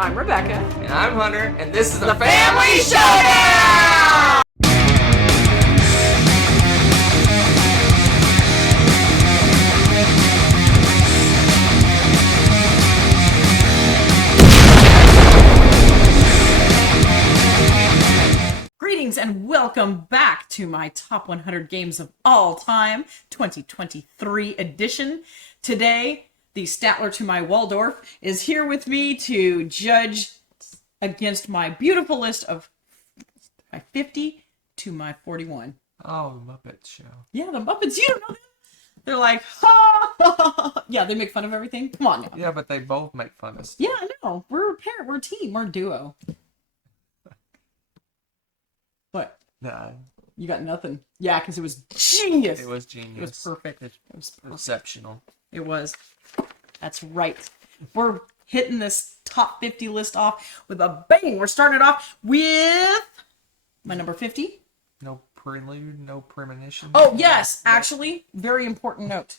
I'm Rebecca. And I'm Hunter, and this is the Family Showdown! Greetings and welcome back to my top 100 games of all time, 2023 edition. Today, the Statler to my Waldorf is here with me to judge against my beautiful list of my 50 to my 41. Oh, the Muppet Show. Yeah, the Muppets, you don't know them? They're like, ha, ha, ha. Yeah, they make fun of everything. Come on now. Yeah, but they both make fun of stuff. Yeah, I know. We're a pair. We're a team. We're a duo. What? Nah. You got nothing. Yeah, because it was genius. It was genius. It was perfect. It was exceptional. It was. That's right. We're hitting this top 50 list off with a bang. We're starting off with my number 50. No prelude, no premonition. Oh, yes. Actually, very important note.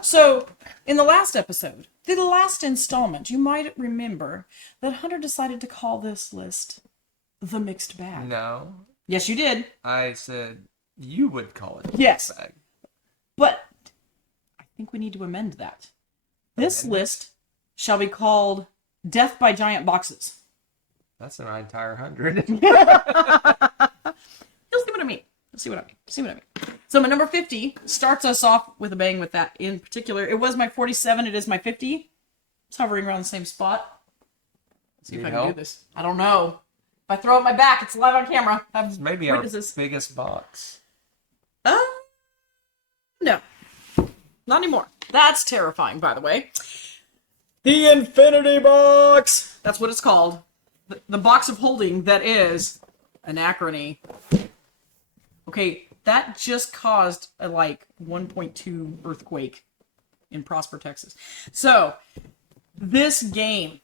So, in the last episode, the last installment, you might remember that Hunter decided to call this list the mixed bag. No. Yes, you did. I said you would call it the Yes. mixed bag. But I think we need to amend that. This list shall be called Death by Giant Boxes. That's an entire 100. You'll see what I mean. So my number 50 starts us off with a bang with that in particular. It was my 47. It is my 50. It's hovering around the same spot. Let's see if I can do this. I don't know. If I throw it my back, it's live on camera. It's maybe our biggest box. No. Not anymore. That's terrifying, by the way. The Infinity Box! That's what it's called. The box of holding that is Anachrony. Okay, that just caused a, 1.2 earthquake in Prosper, Texas. So, this game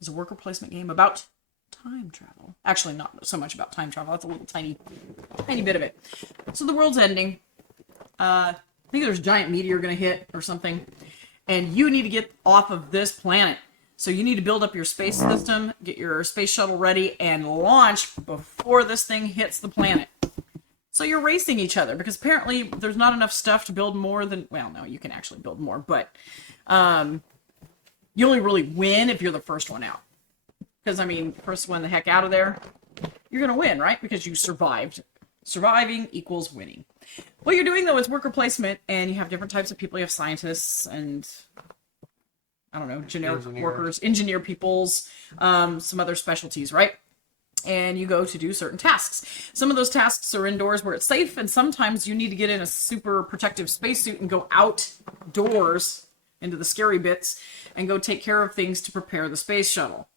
is a worker placement game about time travel. Actually, not so much about time travel. That's a little tiny bit of it. So, the world's ending. I think there's a giant meteor going to hit or something. And you need to get off of this planet. So you need to build up your space system, get your space shuttle ready, and launch before this thing hits the planet. So you're racing each other, because apparently there's not enough stuff to build more than... Well, no, you can actually build more, but you only really win if you're the first one out. Because, first one the heck out of there, you're going to win, right? Because you survived. Surviving equals winning. What you're doing, though, is worker placement, and you have different types of people. You have scientists and, I don't know, generic workers, engineer peoples, some other specialties, right? And you go to do certain tasks. Some of those tasks are indoors where it's safe, and sometimes you need to get in a super protective spacesuit and go outdoors into the scary bits and go take care of things to prepare the space shuttle.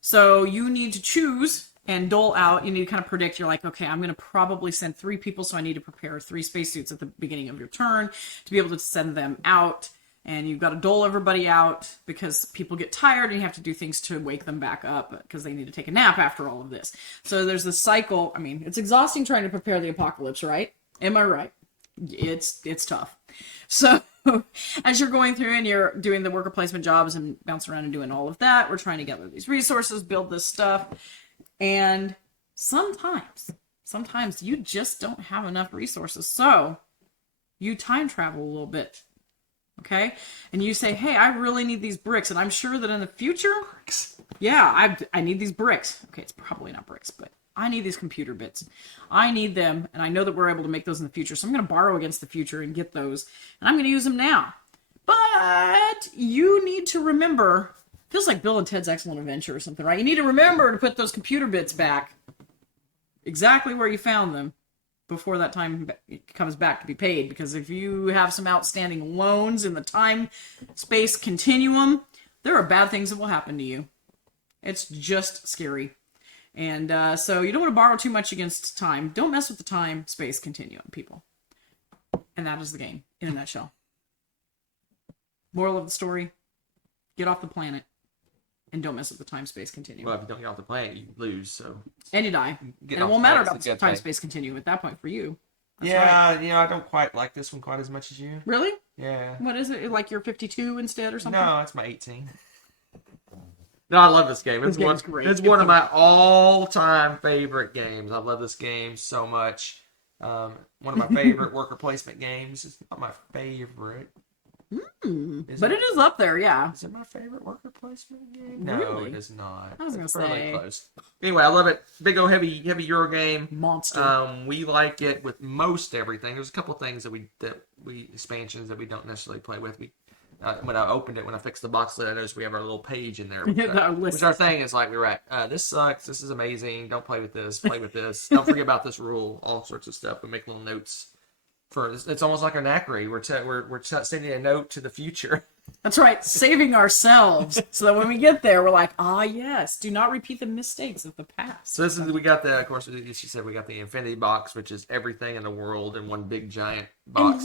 So you need to choose and dole out. You need to kind of predict. You're like, okay, I'm going to probably send 3 people, so I need to prepare 3 spacesuits at the beginning of your turn to be able to send them out. And you've got to dole everybody out because people get tired and you have to do things to wake them back up because they need to take a nap after all of this. So there's this cycle. It's exhausting trying to prepare the apocalypse, right? Am I right? It's tough. So as you're going through and you're doing the worker placement jobs and bouncing around and doing all of that, we're trying to gather these resources, build this stuff. And sometimes you just don't have enough resources. So you time travel a little bit. Okay? And you say, hey, I really need these bricks. And I'm sure that in the future, yeah, I need these bricks. Okay, it's probably not bricks, but I need these computer bits. I need them. And I know that we're able to make those in the future. So I'm going to borrow against the future and get those. And I'm going to use them now. But you need to remember... Feels like Bill and Ted's Excellent Adventure or something, right? You need to remember to put those computer bits back exactly where you found them before that time comes back to be paid. Because if you have some outstanding loans in the time-space continuum, there are bad things that will happen to you. It's just scary. And so you don't want to borrow too much against time. Don't mess with the time-space continuum, people. And that is the game, in a nutshell. Moral of the story, get off the planet. And don't mess with the time-space continuum. Well, if you don't get off the planet, you lose, so... And you die. And it won't matter about the time-space continuum at that point for you. That's right. I don't quite like this one quite as much as you. Really? Yeah. What is it? Like you're 52 instead or something? No, it's my 18. No, I love this game. This game is great. It's one of my all-time favorite games. I love this game so much. One of my favorite worker placement games. It's not my favorite. But it is up there, yeah. Is it my favorite worker placement game? No, Really? it is not. I was gonna It's say. fairly close. Anyway, I love it. Big old heavy Euro game. Monster. We like it with most everything. There's a couple things that we expansions that we don't necessarily play with. When I opened it, when I fixed the box lid, I noticed we have our little page in there. Which our thing is like, we're at, this sucks, this is amazing, don't play with this, play with this, don't forget about this rule, all sorts of stuff. We make little notes. It's almost like Anachrony. We're sending a note to the future. That's right, saving ourselves so that when we get there, we're like, yes, do not repeat the mistakes of the past. So we got of course, she said we got the Infinity Box, which is everything in the world in one big giant box. And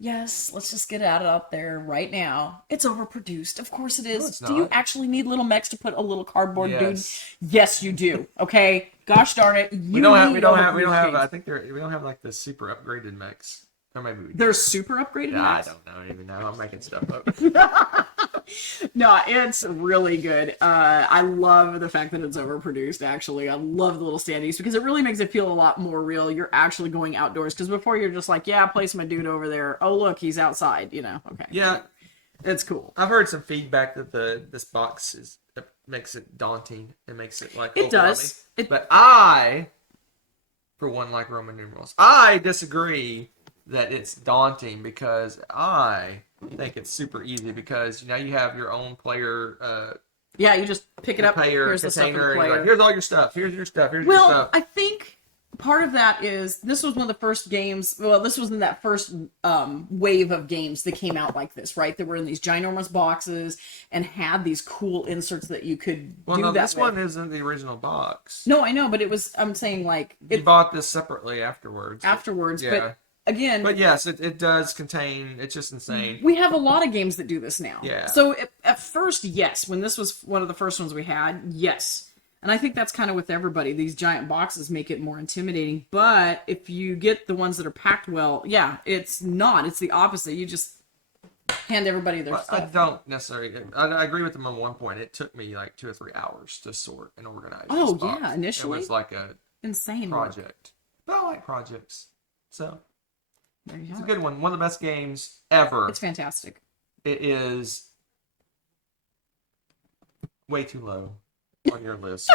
yes, let's just get it out there right now. It's overproduced. Of course it is. No, it's do you not. actually need little mechs to put a little cardboard Yes. dude? Yes, you do. Okay? Gosh darn it. We don't have. I think we don't have like the super upgraded mechs. Or maybe we do. They're super upgraded I mechs? don't even know. I'm making stuff up. No, it's really good. I love the fact that it's overproduced, actually. I love the little standees because it really makes it feel a lot more real. You're actually going outdoors because before you're just like, yeah, place my dude over there. Oh, look, he's outside, Okay. Yeah. It's cool. I've heard some feedback that this box makes it daunting. It makes it like It does. But I, for one, like Roman numerals. I disagree that it's daunting because I think it's super easy because now you have your own player. Yeah, you just pick it up. Player Here's the stuff for the container. And you're player. like, here's all your stuff. Here's your stuff. Here's your Well, stuff. I think part of that is this was one of the first games. Well, this was in that first wave of games that came out like this, right? That were in these ginormous boxes and had these cool inserts that you could do that this with. one isn't the original box. No, I know, but it was. I'm saying like You bought this separately afterwards. afterwards, Yeah. but. Again, But yes, it does contain. It's just insane. we have a lot of games that do this now. Yeah. So at first, yes, when this was one of the first ones we had, yes. And I think that's kind of with everybody. These giant boxes make it more intimidating. But if you get the ones that are packed well, yeah, it's not. It's the opposite. You just hand everybody their I stuff. don't necessarily. I agree with them on one point. It took me like 2 or 3 hours to sort and organize. Oh, this box. yeah, initially? it was like a Insane work. project. But I like projects, so There you it's a have it. good one. One of the best games ever. It's fantastic. It is way too low on your list.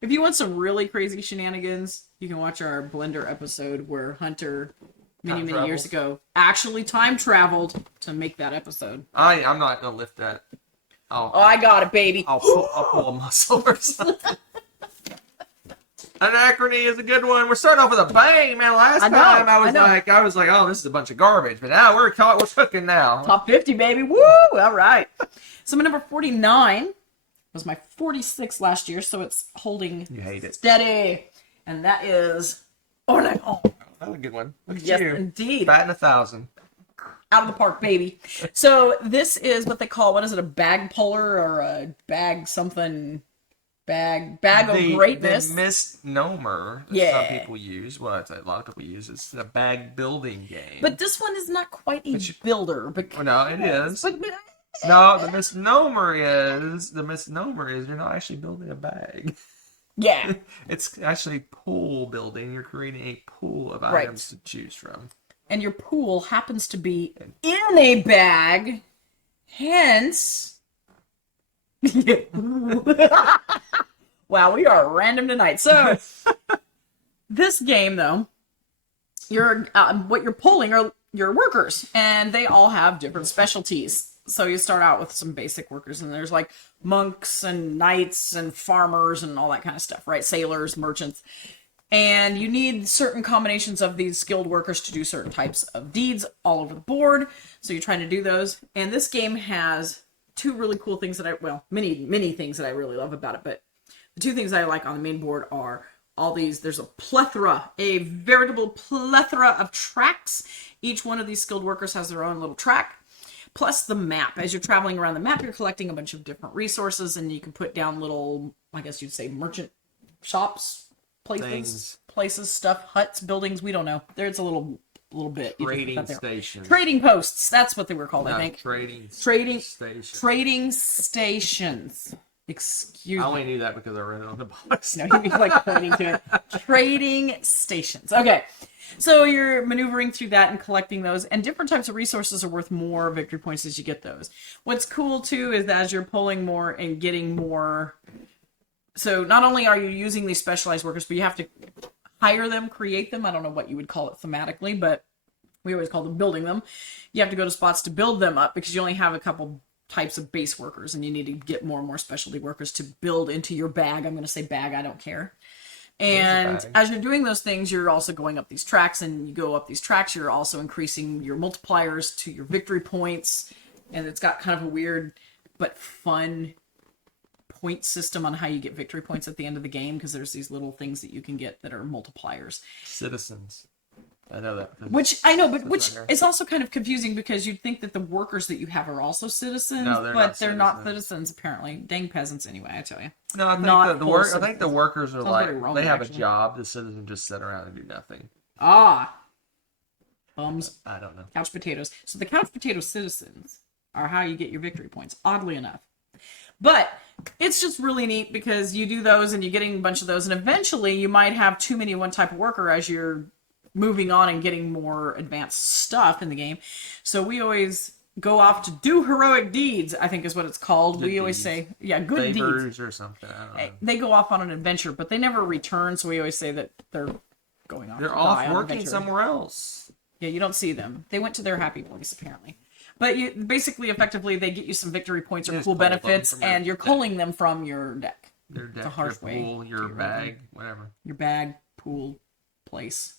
If you want some really crazy shenanigans, you can watch our Blender episode where Hunter, many years ago, actually time traveled to make that episode. I'm not gonna lift that. Oh, I got it, baby. I'll pull a muscle or something. Anachrony is a good one. We're starting off with a bang, man. Last time I was like, oh, this is a bunch of garbage, but now we're cooking now. Top 50, baby. Woo! All right. So my number 49 was my 46 last year, so it's holding You hate it. steady. And that is Orléans. That's a good one. Look at Yes, you. indeed. Batting 1,000. Out of the park, baby. So this is what they call, what is it, a bag puller or a bag something... Bag of greatness. The misnomer that some people use, well, I'd say a lot of people use, is a bag building game. But this one is not quite a builder. Because, no, it is. But, No, the misnomer is you're not actually building a bag. yeah. It's actually pool building. You're creating a pool of Right. items to choose from. And your pool happens to be in a bag. Hence... Wow, we are random tonight. So, this game, though, what you're pulling are your workers, and they all have different specialties. So you start out with some basic workers, and there's like monks and knights and farmers and all that kind of stuff, right? Sailors, merchants. And you need certain combinations of these skilled workers to do certain types of deeds all over the board. So you're trying to do those. And this game has two really cool things that many things that I really love about it, but the two things I like on the main board are all these, there's a veritable plethora of tracks. Each one of these skilled workers has their own little track, plus the map. As you're traveling around the map, you're collecting a bunch of different resources, and you can put down little, I guess you'd say, merchant shops, places, stuff, huts, buildings, we don't know. There's a little little bit. You just Trading put that there. stations. Trading posts. That's what they were called, I think. Trading stations. Trading stations. Excuse me. I only knew that because I read it on the box. No, he was like pointing to it. Trading stations. Okay. So you're maneuvering through that and collecting those, and different types of resources are worth more victory points as you get those. What's cool too is that as you're pulling more and getting more, so not only are you using these specialized workers, but you have to hire them, create them. I don't know what you would call it thematically, but we always call them building them. You have to go to spots to build them up because you only have a couple types of base workers, and you need to get more and more specialty workers to build into your bag. I'm going to say bag, I don't care. And as you're doing those things, you're also going up these tracks, and you go up these tracks, you're also increasing your multipliers to your victory points, and it's got kind of a weird but fun point system on how you get victory points at the end of the game, because there's these little things that you can get that are multipliers. Citizens. I know that. Which I know, but which is also kind of confusing because you'd think that the workers that you have are also citizens, but they're not citizens apparently. Dang peasants, anyway. I tell you. No, I think I think the workers are like Roman, they have a job. The citizens just sit around and do nothing. Ah, bums. I don't know. Couch potatoes. So the couch potato citizens are how you get your victory points. Oddly enough, but it's just really neat because you do those and you're getting a bunch of those, and eventually you might have too many of one type of worker as you're moving on and getting more advanced stuff in the game. So we always go off to do heroic deeds, I think is what it's called. We always say, yeah, good deeds. Or something. I don't know. They go off on an adventure, but they never return, so we always say that they're going off. They're off working somewhere else. Yeah, you don't see them. They went to their happy place, apparently. But you basically, effectively, they get you some victory points or cool benefits, and you're culling them from your deck. Their deck, your pool, your bag, whatever. Your bag, pool, place.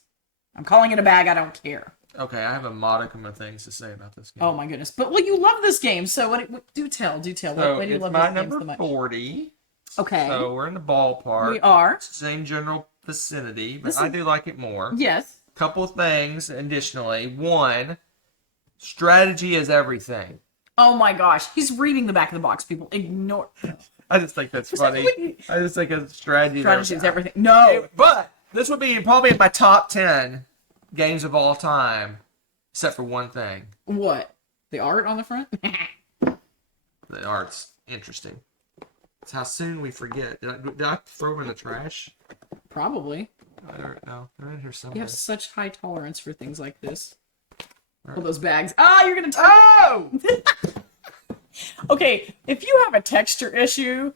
I'm calling it a bag, I don't care. Okay, I have a modicum of things to say about this game. Oh my goodness. But, well, you love this game, so do tell. So what do you love this game game so my much? number 40. Okay. So we're in the ballpark. We are. Same general vicinity, but I do like it more. Yes. Couple of things additionally. One, strategy is everything. Oh my gosh. He's reading the back of the box, people. Ignore. I just think that's funny. I just think a strategy is everything. No. But this would be probably in my top 10 games of all time, except for one thing. What? The art on the front? The art's interesting. It's how soon we forget. Did I throw them in the trash? Probably. I don't know. They're in here somewhere. You have such high tolerance for things like this. Right. All those bags. Ah, you're gonna. Oh! Okay, if you have a texture issue,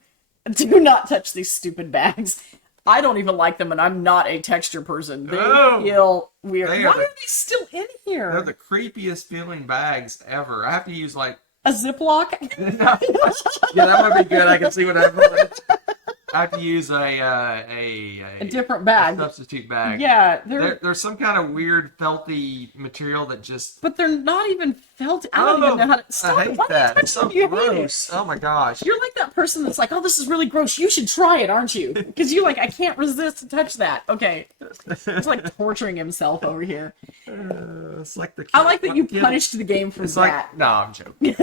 do not touch these stupid bags. I don't even like them, and I'm not a texture person. They feel weird. Why are they still in here? They're the creepiest feeling bags ever. I have to use like a Ziploc. Yeah, that would be good. I can see what I have to use a different bag, a substitute bag. Yeah, there's some kind of weird felty material that just. But they're not even felt. I don't even know how to. Stop. I hate Why that. Do it's so gross. Oh my gosh. You're like that person that's like, oh, this is really gross. You should try it, aren't you? Because you're like, I can't resist to touch that. Okay, it's like torturing himself over here. It's like the. I like that you punished the game for that. No, I'm joking.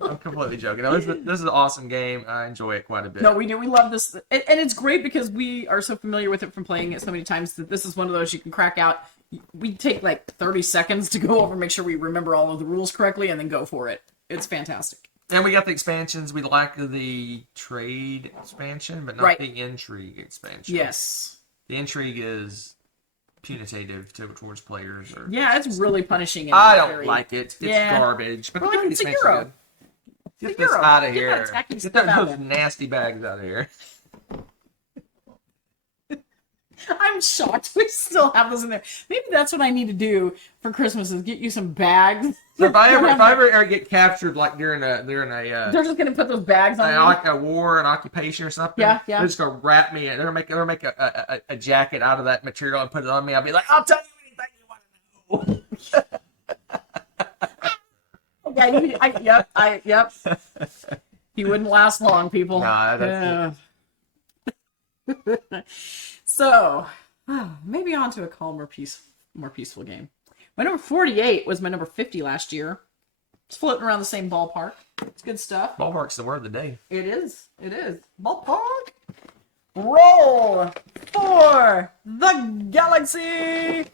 I'm completely joking. No, this is an awesome game. I enjoy it quite a bit. No, we do. We love this. And it's great because we are so familiar with it from playing it so many times that this is one of those you can crack out. We take like 30 seconds to go over, make sure we remember all of the rules correctly, and then go for it. It's fantastic. And we got the expansions. We like the trade expansion, but not the intrigue expansion. Yes. The intrigue is punitive towards players. Yeah, it's really punishing. I don't like it. It's garbage. But it's a hero. Get this out of here. Get those nasty bags out of here. I'm shocked we still have those in there. Maybe that's what I need to do for Christmas is get you some bags. So if I ever get captured like during a they're just gonna put those bags on like a war, an occupation or something. Yeah. They're just gonna wrap me. They're gonna make a jacket out of that material and put it on me. I'll be like, I'll tell you anything you want to know. Yep. He wouldn't last long, people. Nah, that's it. So, maybe on to a calmer, more peaceful game. My number 48 was my number 50 last year. It's floating around the same ballpark. It's good stuff. Ballpark's the word of the day. It is. Ballpark. Roll for the galaxy.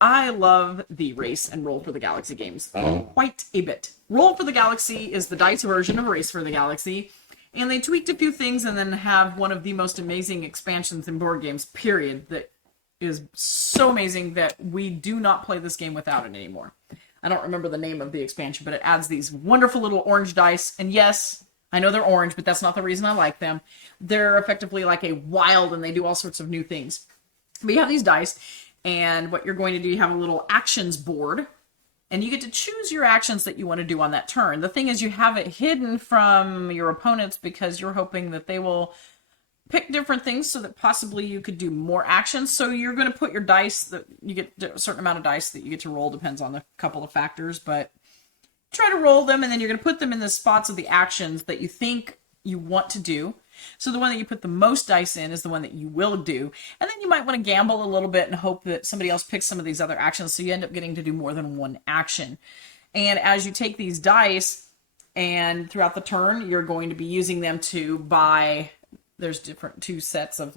I love the Race and Roll for the Galaxy games quite a bit. Roll for the Galaxy is the dice version of Race for the Galaxy, and they tweaked a few things and then have one of the most amazing expansions in board games, period, that is so amazing that we do not play this game without it anymore. I don't remember the name of the expansion, but it adds these wonderful little orange dice, and yes, I know they're orange, but that's not the reason I like them. They're effectively like a wild, and they do all sorts of new things. But you have these dice, and what you're going to do, you have a little actions board, and you get to choose your actions that you want to do on that turn. The thing is, you have it hidden from your opponents because you're hoping that they will pick different things so that possibly you could do more actions. So you're going to put your dice, that you get a certain amount of dice that you get to roll, depends on a couple of factors, but try to roll them, and then you're going to put them in the spots of the actions that you think you want to do. So the one that you put the most dice in is the one that you will do. And then you might want to gamble a little bit and hope that somebody else picks some of these other actions, so you end up getting to do more than one action. And as you take these dice, and throughout the turn, you're going to be using them to buy... There's different two sets of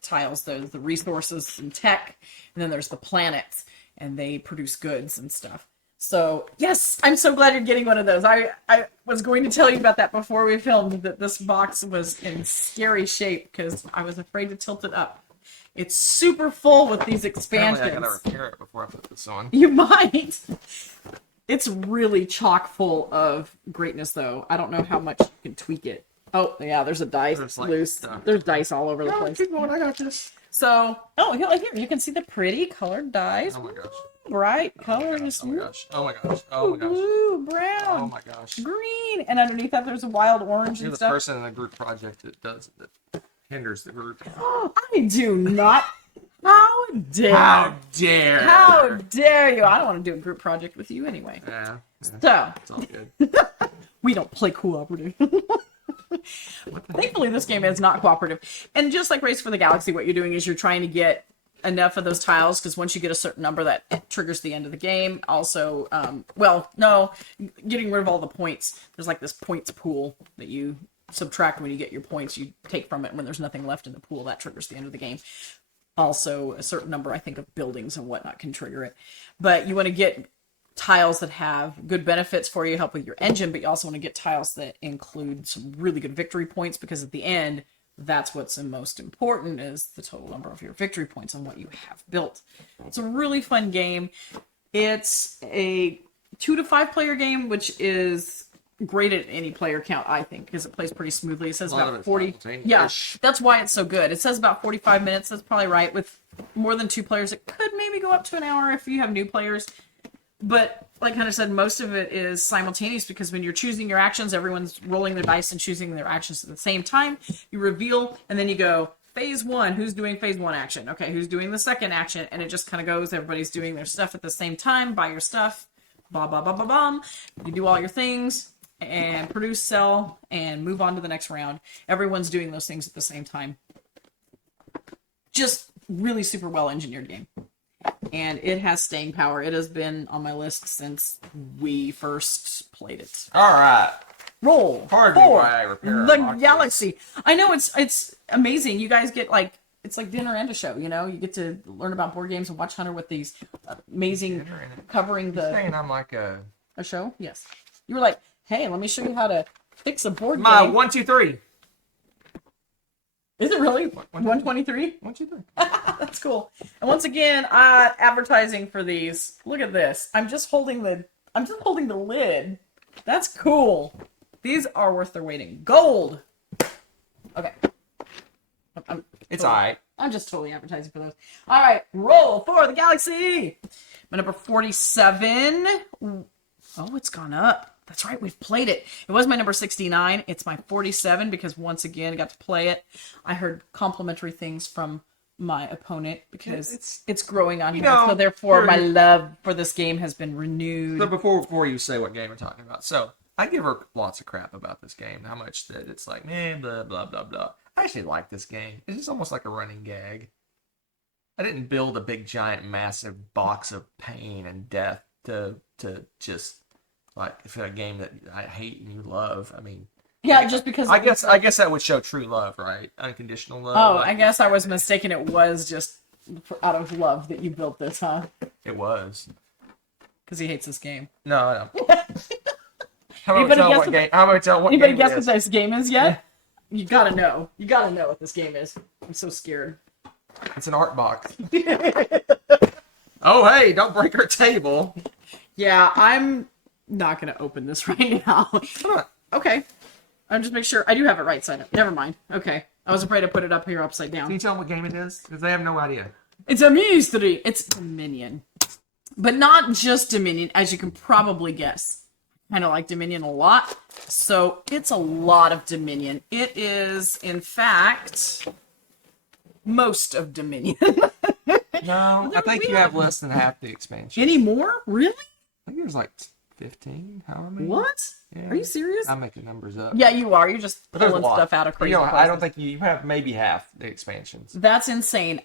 tiles. There's the resources and tech, and then there's the planets, and they produce goods and stuff. So, yes, I'm so glad you're getting one of those. I was going to tell you about that before we filmed, that this box was in scary shape because I was afraid to tilt it up. It's super full with these expansions. Apparently I gotta repair it before I put this on. You might. It's really chock full of greatness, though. I don't know how much you can tweak it. Oh, yeah, there's a dice loose. There's dice all over the place. Keep going, I got this. So, here, you can see the pretty colored dice. Oh my gosh. Bright colors. Oh my gosh. Oh my gosh. Oh my gosh. Blue, brown. Oh my gosh. Green. And underneath that, there's a wild orange You're and the stuff. person in the group project that hinders the group. I do not. How dare. How dare. How dare you. I don't want to do a group project with you anyway. Yeah. So. It's all good. We don't play cooperative. Thankfully, this game is not cooperative. And just like Race for the Galaxy, what you're doing is you're trying to get enough of those tiles, because once you get a certain number, that triggers the end of the game. Also, getting rid of all the points. There's like this points pool that you subtract when you get your points. You take from it when there's nothing left in the pool. That triggers the end of the game. Also, a certain number, I think, of buildings and whatnot can trigger it. But you want to get tiles that have good benefits for you, help with your engine, but you also want to get tiles that include some really good victory points, because at the end, that's what's the most important, is the total number of your victory points on what you have built. It's a really fun game. It's a 2 to 5 player game, which is great at any player count, I think, because it plays pretty smoothly. It says about 40. Yeah, that's why it's so good. It says about 45 minutes. That's probably right. With more than 2 players, it could maybe go up to an hour if you have new players. But like Hunter said, most of it is simultaneous, because when you're choosing your actions, everyone's rolling their dice and choosing their actions at the same time. You reveal, and then you go, phase 1, who's doing phase 1 action? Okay, who's doing the second action? And it just kind of goes, everybody's doing their stuff at the same time, buy your stuff, blah, blah, blah, blah, blah. You do all your things, and produce, sell, and move on to the next round. Everyone's doing those things at the same time. Just really super well engineered game. And it has staying power. It has been on my list since we first played it. All right. Roll for the Galaxy. I know it's amazing. You guys get it's like dinner and a show. You know, you get to learn about board games and watch Hunter with these amazing covering the. You're saying I'm like a show. Yes, you were like, hey, let me show you how to fix a board my game. 1, 2, 3. Is it really 123? 1, 2, 3. That's cool. And once again, advertising for these. Look at this. I'm just holding the lid. That's cool. These are worth their weight in gold. Okay. It's alright. I'm just totally advertising for those. All right, roll for the Galaxy. My number 47. Oh, it's gone up. That's right, we've played it. It was my number 69. It's my 47 because once again, I got to play it. I heard complimentary things from my opponent because it's growing on here. So therefore, my love for this game has been renewed. So before you say what game we're talking about, so I give her lots of crap about this game. How much that it's like, man, blah, blah, blah, blah. I actually like this game. It's just almost like a running gag. I didn't build a big, giant, massive box of pain and death to just... like, if it's a game that I hate and you love, I mean... Yeah, just because... I guess that would show true love, right? Unconditional love. Oh, I guess I was mistaken. It was just out of love that you built this, huh? It was. Because he hates this game. No. How Anybody about tell what Anybody game guess it what is? this game is yet? You gotta know. You gotta know what this game is. I'm so scared. It's an art box. Oh, hey, don't break our table. Yeah, I'm not gonna open this right now. Come on. Okay. I'm just make sure. I do have it right side up. Never mind. Okay. I was afraid to put it up here upside Can down. you tell them what game it is? Because they have no idea. It's a mystery. It's Dominion. But not just Dominion, as you can probably guess. I kind of like Dominion a lot. So it's a lot of Dominion. It is, in fact, most of Dominion. No, I think you have less than half the expansion. Any more? Really? I think there's like 15. How many? What? Yeah. Are you serious? I'm making numbers up. Yeah, you are. You're just But there's a pulling lot. stuff out of crazy I places. don't think you have maybe half the expansions. That's insane.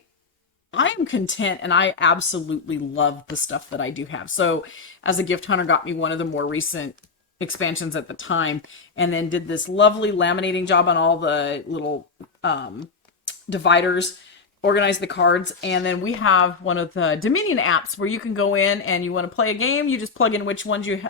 I am content and I absolutely love the stuff that I do have. So as a gift hunter got me one of the more recent expansions at the time and then did this lovely laminating job on all the little dividers, organized the cards, and then we have one of the Dominion apps where you can go in and you want to play a game, you just plug in which ones you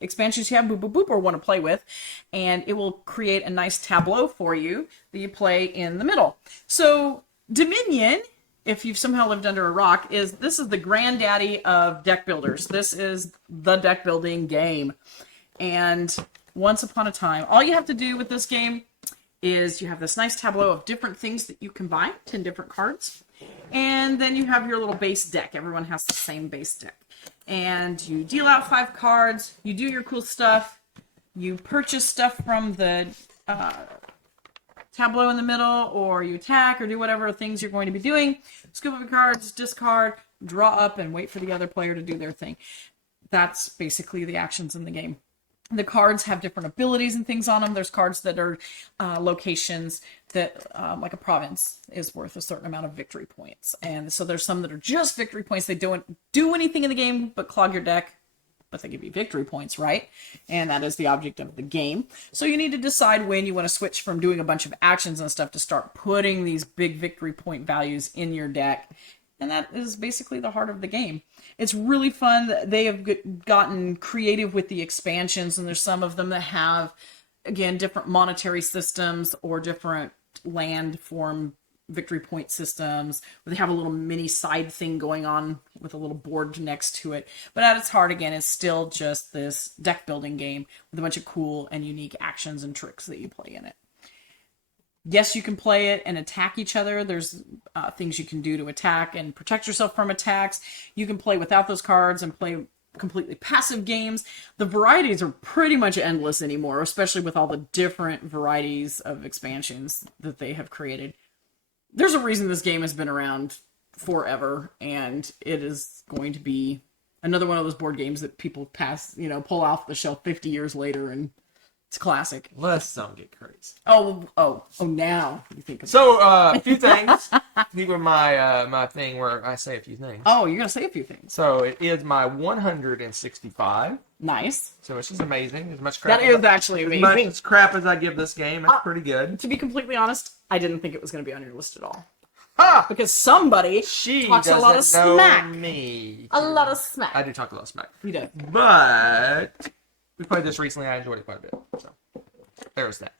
expansions you have, boop, boop, boop, or want to play with, and it will create a nice tableau for you that you play in the middle. So Dominion, if you've somehow lived under a rock, this is the granddaddy of deck builders. This is the deck building game. And once upon a time, all you have to do with this game is you have this nice tableau of different things that you combine, 10 different cards. And then you have your little base deck. Everyone has the same base deck. And you deal out 5 cards, you do your cool stuff, you purchase stuff from the tableau in the middle, or you attack or do whatever things you're going to be doing. Scoop up your cards, discard, draw up, and wait for the other player to do their thing. That's basically the actions in the game. The cards have different abilities and things on them. There's cards that are locations that, like a province, is worth a certain amount of victory points. And so there's some that are just victory points. They don't do anything in the game but clog your deck, but they give you victory points, right? And that is the object of the game. So you need to decide when you want to switch from doing a bunch of actions and stuff to start putting these big victory point values in your deck. And that is basically the heart of the game. It's really fun. They have gotten creative with the expansions, and there's some of them that have, again, different monetary systems or different land form victory point systems. They have a little mini side thing going on with a little board next to it. But at its heart, again, is still just this deck building game with a bunch of cool and unique actions and tricks that you play in it. Yes, you can play it and attack each other. There's things you can do to attack and protect yourself from attacks. You can play without those cards and play completely passive games. The varieties are pretty much endless anymore, especially with all the different varieties of expansions that they have created. There's a reason this game has been around forever, and it is going to be another one of those board games that people pull off the shelf 50 years later, and it's a classic. Let's don't get crazy. Oh, now you think of So, a few things. These were my thing where I say a few things. Oh, you're going to say a few things. So, it is my 165. Nice. So, it's just amazing. As much crap That is actually amazing. As much crap as I give this game, it's pretty good. To be completely honest, I didn't think it was going to be on your list at all. Ha! Because somebody talks a lot of smack. Me. A lot of smack. I do talk a lot of smack. You do. But we played this recently. I enjoyed it quite a bit. So there's that.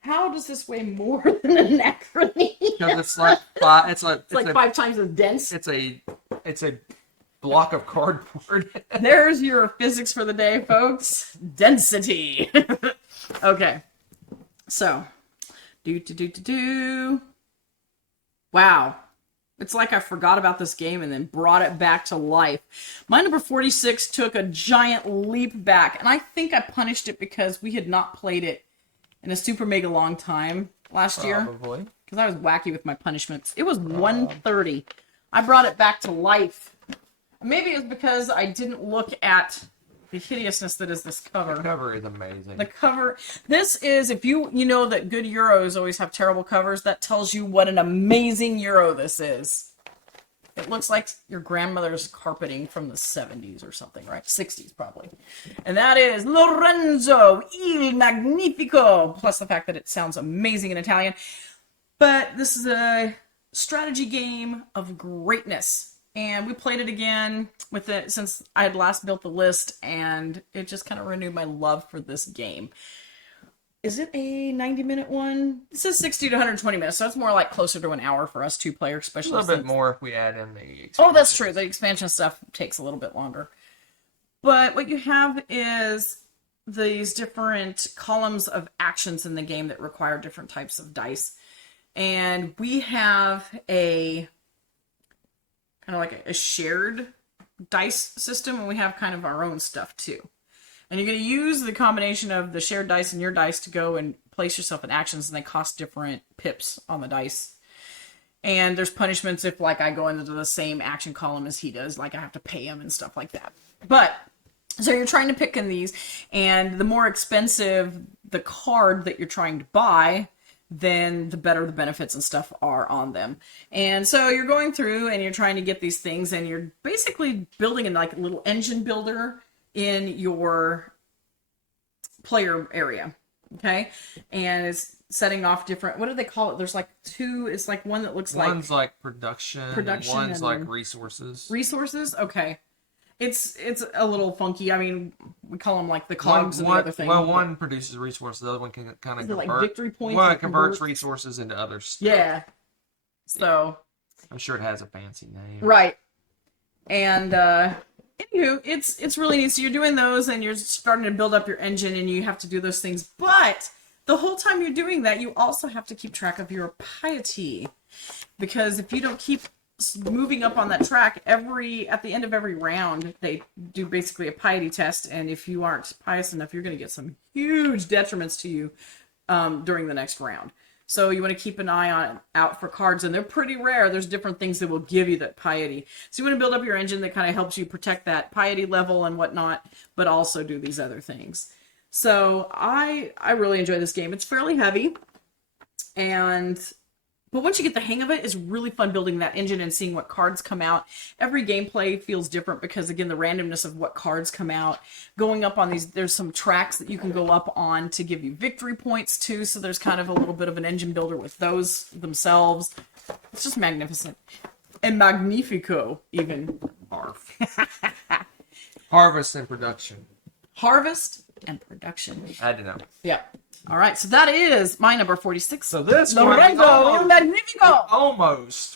How does this weigh more than Anachrony? Because it's like it's like 5 times as dense. It's a block of cardboard. There's your physics for the day, folks. Density. Okay. So, Wow. It's like I forgot about this game and then brought it back to life. My number 46 took a giant leap back, and I think I punished it because we had not played it in a super mega long time last year. Probably. Because I was wacky with my punishments. It was 130. I brought it back to life. Maybe it was because I didn't look at the hideousness that is this cover. The cover is amazing. The cover. This is, if you know that good Euros always have terrible covers, that tells you what an amazing Euro this is. It looks like your grandmother's carpeting from the 70s or something, right? 60s probably. And that is Lorenzo, Il Magnifico. Plus the fact that it sounds amazing in Italian. But this is a strategy game of greatness. And we played it again with it since I had last built the list, and it just kind of renewed my love for this game. Is it a 90-minute one? It says 60 to 120 minutes, so it's more like closer to an hour for us two-player, especially. A little bit more if we add in the expansion. Oh, that's true. The expansion stuff takes a little bit longer. But what you have is these different columns of actions in the game that require different types of dice. And we have a kind of like a shared dice system, and we have kind of our own stuff too. And you're going to use the combination of the shared dice and your dice to go and place yourself in actions, and they cost different pips on the dice. And there's punishments if, like, I go into the same action column as he does, like I have to pay him and stuff like that. But, so you're trying to pick in these, and the more expensive the card that you're trying to buy, then the better the benefits and stuff are on them. And so you're going through and you're trying to get these things, and you're basically building in like a little engine builder in your player area, okay? And it's setting off different, what do they call it? There's like two, it's like one that looks like... One's like production and one's like resources. Resources? Okay. It's a little funky. I mean, we call them like the cogs and the other thing. Well, one produces resources, the other one can kind of convert. Like victory points? Well, it converts resources into other stuff. Yeah. So... I'm sure it has a fancy name. Right. And, anywho, it's really neat. So you're doing those, and you're starting to build up your engine, and you have to do those things. But the whole time you're doing that, you also have to keep track of your piety, because if you don't keep moving up on that track, at the end of every round, they do basically a piety test, and if you aren't pious enough, you're going to get some huge detriments to you during the next round. So you want to keep an eye out for cards, and they're pretty rare. There's different things that will give you that piety. So you want to build up your engine that kind of helps you protect that piety level and whatnot, but also do these other things. So I really enjoy this game. It's fairly heavy, but once you get the hang of it, it's really fun building that engine and seeing what cards come out. Every gameplay feels different because, again, the randomness of what cards come out. Going up on these, there's some tracks that you can go up on to give you victory points, too. So there's kind of a little bit of an engine builder with those themselves. It's just magnificent. And Magnifico, even. Harvest and production. Harvest and production. I had to know. Yeah. All right, so that is my number 46. So this Lorenzo Magnifico.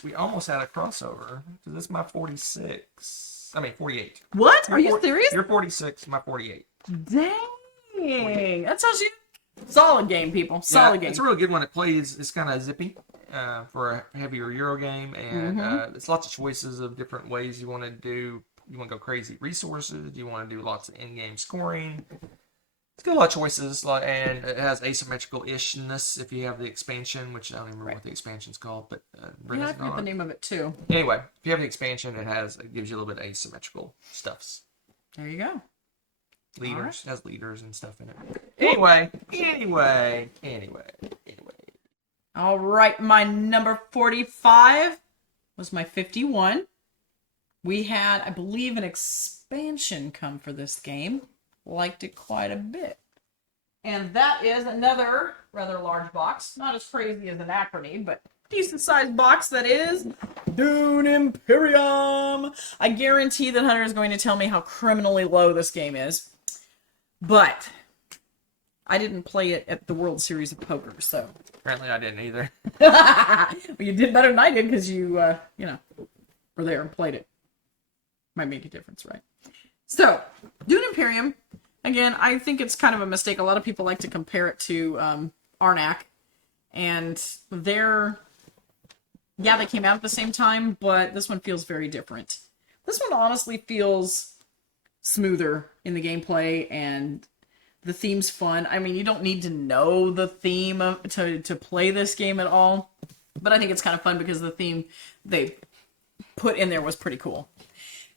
We almost had a crossover. So this is my 46. I mean 48. What? Are you serious? You're 46, my 48. Dang. 48. That tells you. Solid game, people. Solid game. It's a really good one. It plays, it's kind of zippy for a heavier Euro game, and it's lots of choices of different ways you want to do. You want to go crazy resources. You want to do lots of in-game scoring. It's got a lot of choices, and it has asymmetrical-ishness if you have the expansion, which I don't even remember what the expansion's called, but yeah, I forget the name of it too. Anyway, if you have the expansion, it gives you a little bit of asymmetrical stuffs. There you go. Leaders, has leaders and stuff in it. Anyway. All right, my number 45 was my 51. We had, I believe, an expansion come for this game. Liked it quite a bit. And that is another rather large box. Not as crazy as Anachrony, but decent sized box that is Dune Imperium. I guarantee that Hunter is going to tell me how criminally low this game is. But I didn't play it at the World Series of Poker, so. Apparently I didn't either. Well, you did better than I did because you, were there and played it. Might make a difference, right? So, Dune Imperium, again, I think it's kind of a mistake. A lot of people like to compare it to Arnak, and they came out at the same time, but this one feels very different. This one honestly feels smoother in the gameplay, and the theme's fun. I mean, you don't need to know the theme to play this game at all, but I think it's kind of fun because the theme they put in there was pretty cool.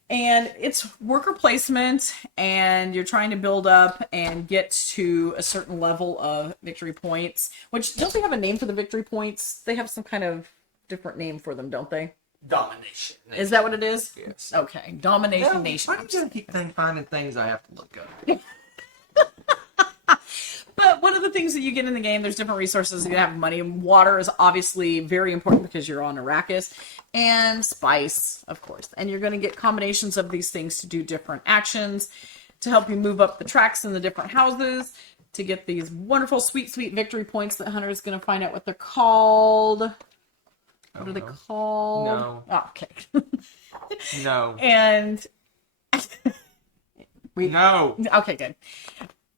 And it's worker placement, and you're trying to build up and get to a certain level of victory points. Which, don't they have a name for the victory points? They have some kind of different name for them, don't they? Domination. Is that what it is? Yes. Okay, Domination Nation. Why do you keep finding things I have to look up? But one of the things that you get in the game, there's different resources. You have money. Water is obviously very important because you're on Arrakis. And spice, of course. And you're going to get combinations of these things to do different actions, to help you move up the tracks in the different houses, to get these wonderful, sweet, sweet victory points that Hunter is going to find out what they're called. What are they called? No. Oh, okay. No. And... No. Okay, good.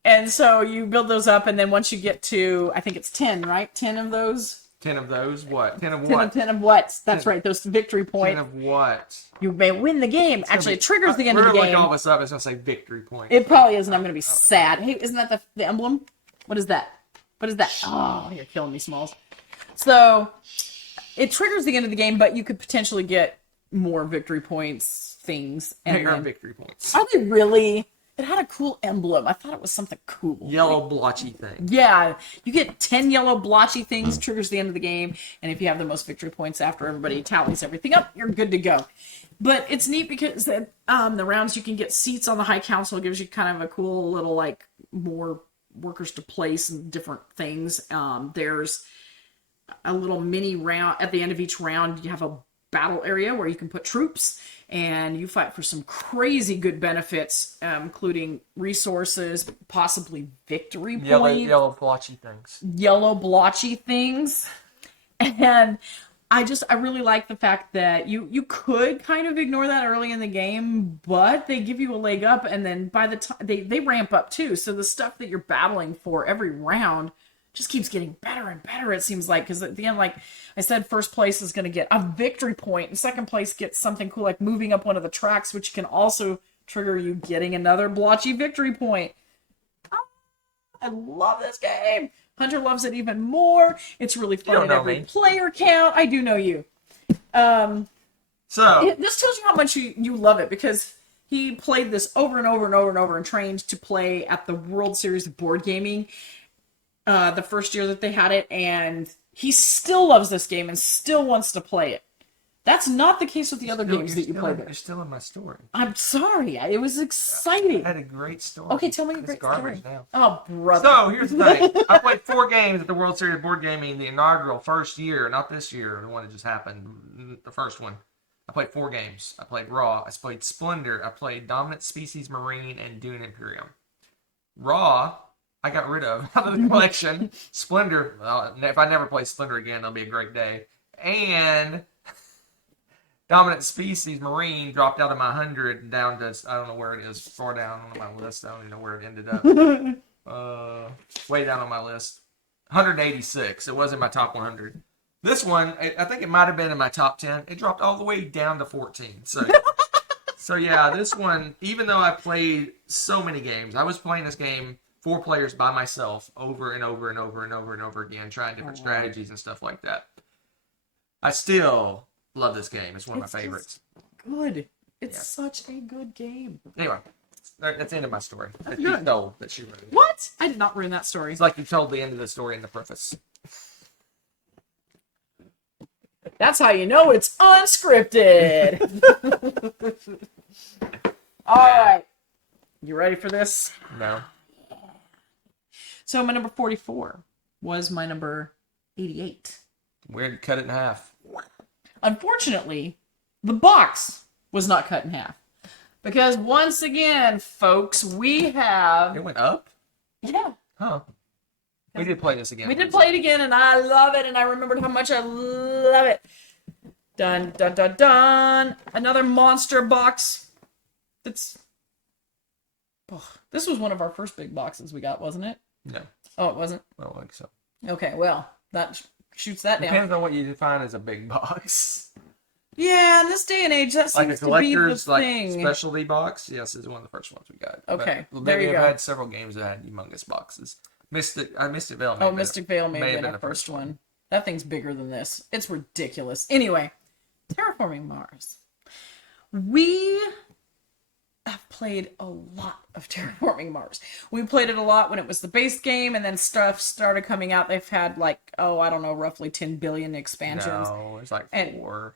And so you build those up, and then once you get to, I think it's 10, right? 10 of those? 10 of those? What? 10 of what? 10 of what? That's right, those victory points. 10 of what? You may win the game. Actually, it triggers the end of the game. We're going to look all this up. It's going to say victory point. It probably is, and I'm going to be sad. Hey, isn't that the emblem? What is that? What is that? Oh, you're killing me, Smalls. So, it triggers the end of the game, but you could potentially get more victory points, things. Bigger victory points. Are they really? It had a cool emblem. I thought it was something cool. Yellow blotchy thing. Yeah. You get 10 yellow blotchy things, triggers the end of the game, and if you have the most victory points after everybody tallies everything up, you're good to go. But it's neat because the rounds you can get seats on the High Council. It gives you kind of a cool little, like, more workers to place and different things. There's a little mini round. At the end of each round, you have a battle area where you can put troops, and you fight for some crazy good benefits, including resources, possibly victory points. Yellow blotchy things. Yellow blotchy things. And I really like the fact that you could kind of ignore that early in the game, but they give you a leg up, and then by the time they ramp up too. So the stuff that you're battling for every round just keeps getting better and better, it seems like, because at the end, like I said, first place is going to get a victory point, and second place gets something cool like moving up one of the tracks, which can also trigger you getting another blotchy victory point. Oh, I love this game. Hunter loves it even more. It's really fun at every player count. I do know you. So this tells you how much you love it, because he played this over and over and over and over and trained to play at the World Series of Board Gaming the first year that they had it, and he still loves this game and still wants to play it. That's not the case with the other games that you played. You're still in my story. I'm sorry. It was exciting. I had a great story. Okay, tell me a great garbage story. Now. Oh, brother. So, here's the thing. I played 4 games at the World Series of Board Gaming, the inaugural first year, not this year, the one that just happened, the first one. I played 4 games. I played Raw. I played Splendor. I played Dominant Species Marine and Dune Imperium. Raw, I got rid of out of the collection. Splendor, well, if I never play Splendor again, that'll be a great day. And Dominant Species Marine dropped out of my 100 down to, I don't know where it is, far down on my list. I don't even know where it ended up. Way down on my list. 186. It was in my top 100. This one, I think it might have been in my top 10. It dropped all the way down to 14. So yeah, this one, even though I played so many games, I was playing this game 4 players by myself over and over and over and over and over again, trying different strategies and stuff like that. I still love this game. It's one of my favorites. Good. It's such a good game. Anyway, that's the end of my story. That you stole, that she wrote. What? I did not ruin that story. It's like you told the end of the story in the preface. That's how you know it's unscripted. All right. You ready for this? No. So my number 44 was my number 88. Weird, cut it in half. Unfortunately, the box was not cut in half. Because once again, folks, we have... It went up? Yeah. Huh. We did play this again. We did play it again, and I love it, and I remembered how much I love it. Dun, dun, dun, dun. Another monster box. That's... Oh, this was one of our first big boxes we got, wasn't it? No. Oh, it wasn't? I don't think so. Okay, well, that shoots that down. Depends on what you define as a big box. Yeah, in this day and age, that Like seems a to be the collector's thing. specialty box. Yes, it's one of the first ones we got. Okay, but there you go. I've had several games that had humongous boxes. Mystic Vale. Oh, Mystic Vale may have been the first one. That thing's bigger than this. It's ridiculous. Anyway, Terraforming Mars. We have played a lot of Terraforming Mars. We played it a lot when it was the base game, and then stuff started coming out. They've had like, I don't know, roughly 10 billion expansions. No, it's like 4-ish.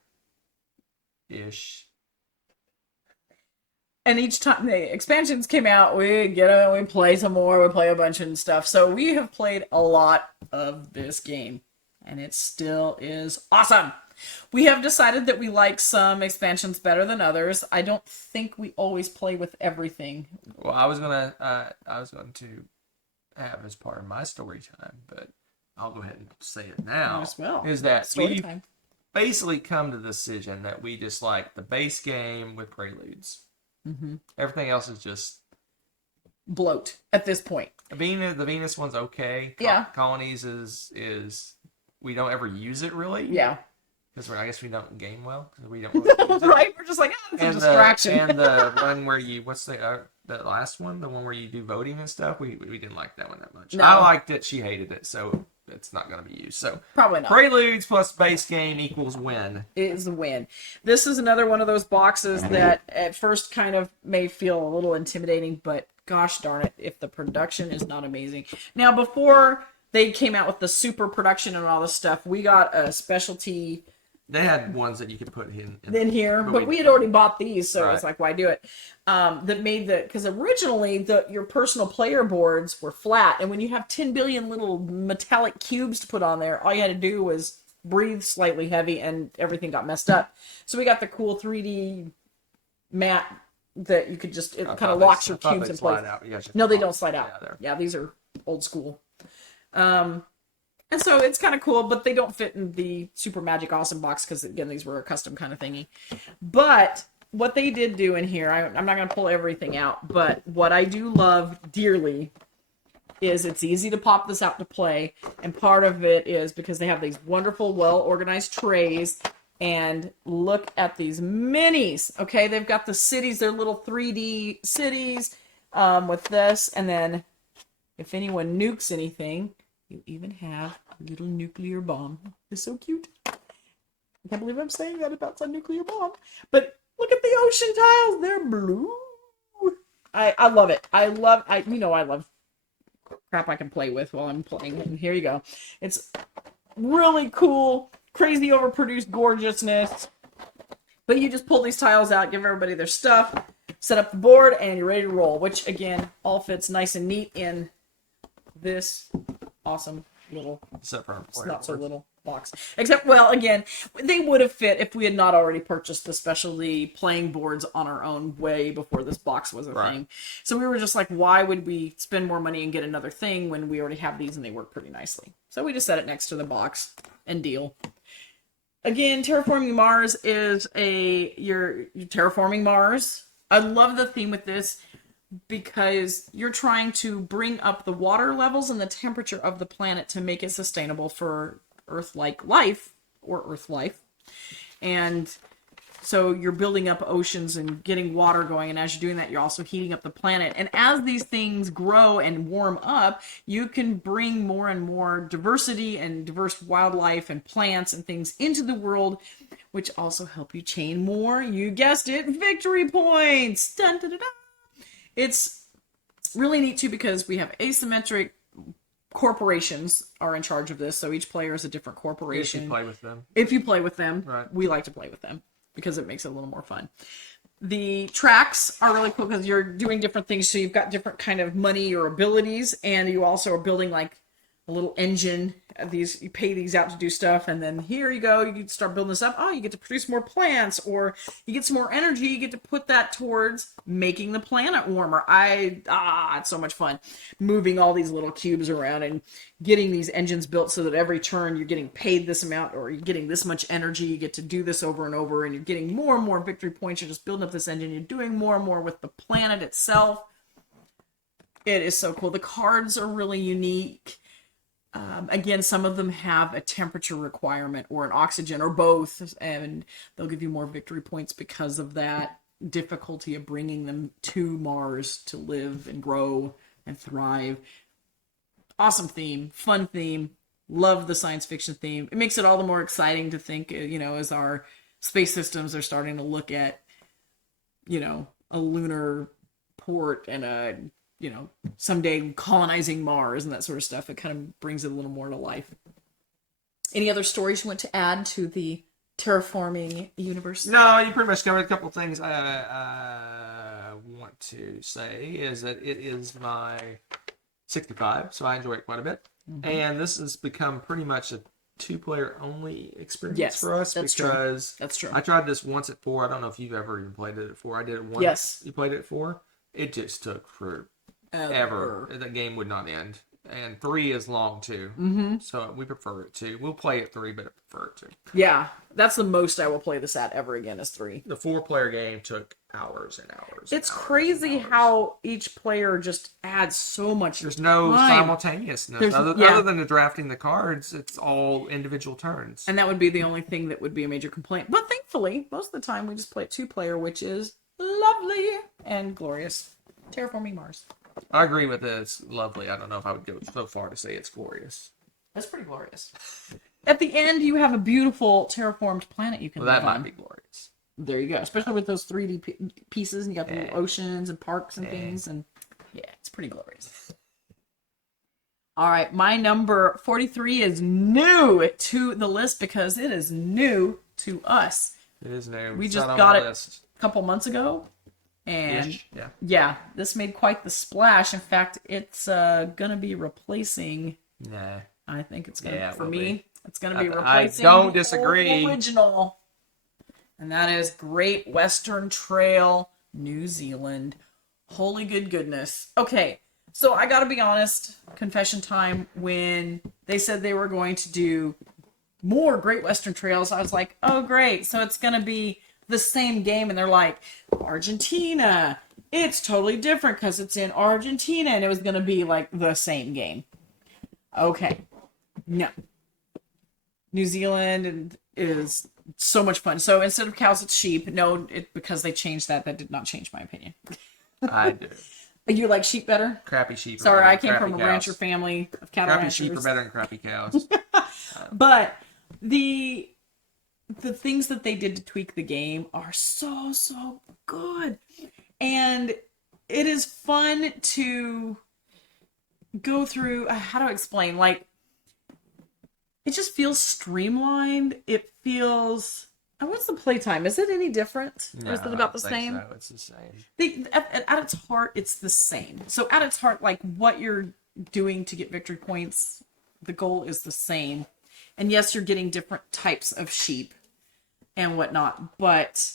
And each time the expansions came out, we get them, we play some more, we play a bunch and stuff. So we have played a lot of this game, and it still is awesome. We have decided that we like some expansions better than others. I don't think we always play with everything. Well, I was going to have as part of my story time, but I'll go ahead and say it now. As well. Is that story we time. basically come to the decision that we just like the base game with preludes. Mm-hmm. Everything else is just bloat at this point. The Venus one's okay. Colonies is we don't ever use it really. Yeah. Because I guess we don't game well. We don't really use it. Right? We're just like, it's a distraction. And the one where you, what's the last one? The one where you do voting and stuff? We didn't like that one that much. No. I liked it. She hated it. So it's not going to be used. So probably not. Preludes plus base game equals win. It is a win. This is another one of those boxes that at first kind of may feel a little intimidating, but gosh darn it, if the production is not amazing. Now, before they came out with the super production and all this stuff, we got a specialty. They had ones that you could put in here, but we had already bought these, so it's like, why do it? That made because originally your personal player boards were flat, and when you have 10 billion little metallic cubes to put on there, all you had to do was breathe slightly heavy, and everything got messed up. So we got the cool 3D mat that you could just kind of locks your cubes in place. No, they don't slide out. Yeah, these are old school. And so it's kind of cool, but they don't fit in the Super Magic Awesome box because, again, these were a custom kind of thingy. But what they did do in here, I'm not going to pull everything out, but what I do love dearly is it's easy to pop this out to play. And part of it is because they have these wonderful, well-organized trays. And look at these minis, okay? They've got the cities, they're little 3D cities with this. And then if anyone nukes anything, you even have a little nuclear bomb. It's so cute. I can't believe I'm saying that about a nuclear bomb. But look at the ocean tiles. They're blue. I love it. I love crap I can play with while I'm playing. And here you go. It's really cool. Crazy overproduced gorgeousness. But you just pull these tiles out, give everybody their stuff, set up the board, and you're ready to roll. Which, again, all fits nice and neat in this awesome little, not so little box. Except, well, again, they would have fit if we had not already purchased the specialty playing boards on our own way before this box was a thing. So we were just like, why would we spend more money and get another thing when we already have these and they work pretty nicely? So we just set it next to the box and deal. Again, Terraforming Mars is you're terraforming Mars. I love the theme with this, because you're trying to bring up the water levels and the temperature of the planet to make it sustainable for Earth-like life, or Earth life. And so you're building up oceans and getting water going, and as you're doing that, you're also heating up the planet. And as these things grow and warm up, you can bring more and more diversity and diverse wildlife and plants and things into the world, which also help you chain more, you guessed it, victory points! Dun, dun, dun, dun. It's really neat, too, because we have asymmetric corporations are in charge of this, so each player is a different corporation. If you play with them. Right. We like to play with them because it makes it a little more fun. The tracks are really cool because you're doing different things, so you've got different kind of money or abilities, and you also are building like a little engine. You pay these out to do stuff, and then here you go, you can start building this up. Oh, you get to produce more plants, or you get some more energy, you get to put that towards making the planet warmer. It's so much fun moving all these little cubes around and getting these engines built so that every turn you're getting paid this amount, or you're getting this much energy, you get to do this over and over, and you're getting more and more victory points. You're just building up this engine, you're doing more and more with the planet itself. It is so cool. The cards are really unique. Again, some of them have a temperature requirement or an oxygen or both, and they'll give you more victory points because of that difficulty of bringing them to Mars to live and grow and thrive. Awesome theme, fun theme, love the science fiction theme. It makes it all the more exciting to think, as our space systems are starting to look at, a lunar port and someday colonizing Mars and that sort of stuff. It kind of brings it a little more to life. Any other stories you want to add to the terraforming universe? No, you pretty much covered a couple of things. to say is that it is my 65, so I enjoy it quite a bit. And this has become pretty much a 2-player only experience for us that's because true. That's true. I tried this once at 4. I don't know if you've ever even played it at 4. I did it once. Yes. You played it at 4. It just took forever. The game would not end. And 3 is long too. So we prefer it 2. We'll play it 3, but I prefer it 2. Yeah, that's the most I will play this at ever again is 3. The 4-player game took hours and hours. It's crazy how each player just adds so much. There's no time. simultaneousness. Other than the drafting the cards, it's all individual turns. And that would be the only thing that would be a major complaint. But thankfully, most of the time we just play 2-player, which is lovely and glorious. Terraforming Mars. I agree with it. It's lovely. I don't know if I would go so far to say it's glorious. That's pretty glorious. At the end, you have a beautiful terraformed planet you can live on. That might be glorious. There you go. Especially with those 3D pieces, and you got the little oceans and parks and things, and yeah, it's pretty glorious. All right, my number 43 is new to the list because it is new to us. It is new. We just got it a couple months ago, and yeah, this made quite the splash. In fact, it's gonna be replacing. Nah. I think it's gonna for me. It's gonna be replacing. I don't disagree. The original, and that is Great Western Trail, New Zealand. Holy good goodness. Okay, so I gotta be honest. Confession time. When they said they were going to do more Great Western Trails, I was like, oh great, so it's gonna be the same game. And they're like, Argentina, it's totally different because it's in Argentina, and it was gonna be like the same game. Okay, no. New Zealand is so much fun. So instead of cows, it's sheep. No, because they changed that. That did not change my opinion. I do. You like sheep better? Crappy sheep. Sorry, I came from a rancher family of cattle crappy ranchers. Sheep are better than crappy cows. But the things that they did to tweak the game are so good, and it is fun to go through. How do I explain? Like, it just feels streamlined. It feels. What's the playtime? Is it any different? No, or is it about the I don't same? think so. It's the same. At its heart, it's the same. So at its heart, like what you're doing to get victory points, the goal is the same. And yes, you're getting different types of sheep and whatnot. But